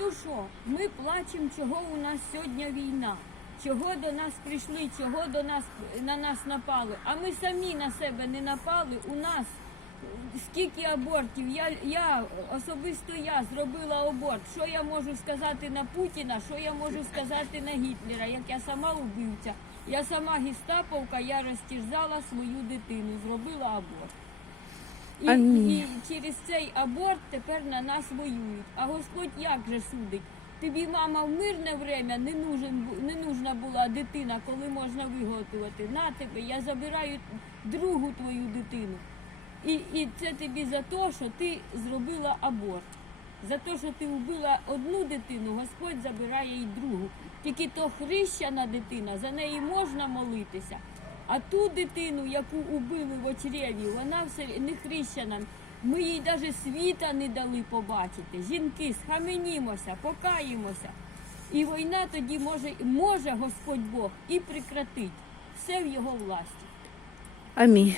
ну що, ми плачемо, чого у нас сьогодні війна, чого до нас прийшли, чого до нас на нас напали. А ми самі на себе не напали. У нас скільки абортів. Я, я особисто я зробила аборт. Що я можу сказати на Путіна, що я можу сказати на Гітлера, як я сама убивця. Я сама гестаповка, я розтіжзала свою дитину, зробила аборт. І, і через цей аборт тепер на нас воюють. А Господь як же судить? Тобі мама в мирне время не, нужен, не нужна була дитина, коли можна виготовити. На тебе, я забираю другу твою дитину. І, і це тобі за те, що ти зробила аборт. За те, що ти вбила одну дитину, Господь забирає і другу. Тільки то хрещена дитина, за неї можна молитися. А ту дитину, яку убили в очреві, вона все не хрещена. Ми їй навіть світа не дали побачити. Жінки, схаменімося, покаємося. І війна тоді може, може Господь Бог і прекратить. Все в його власті. Амінь.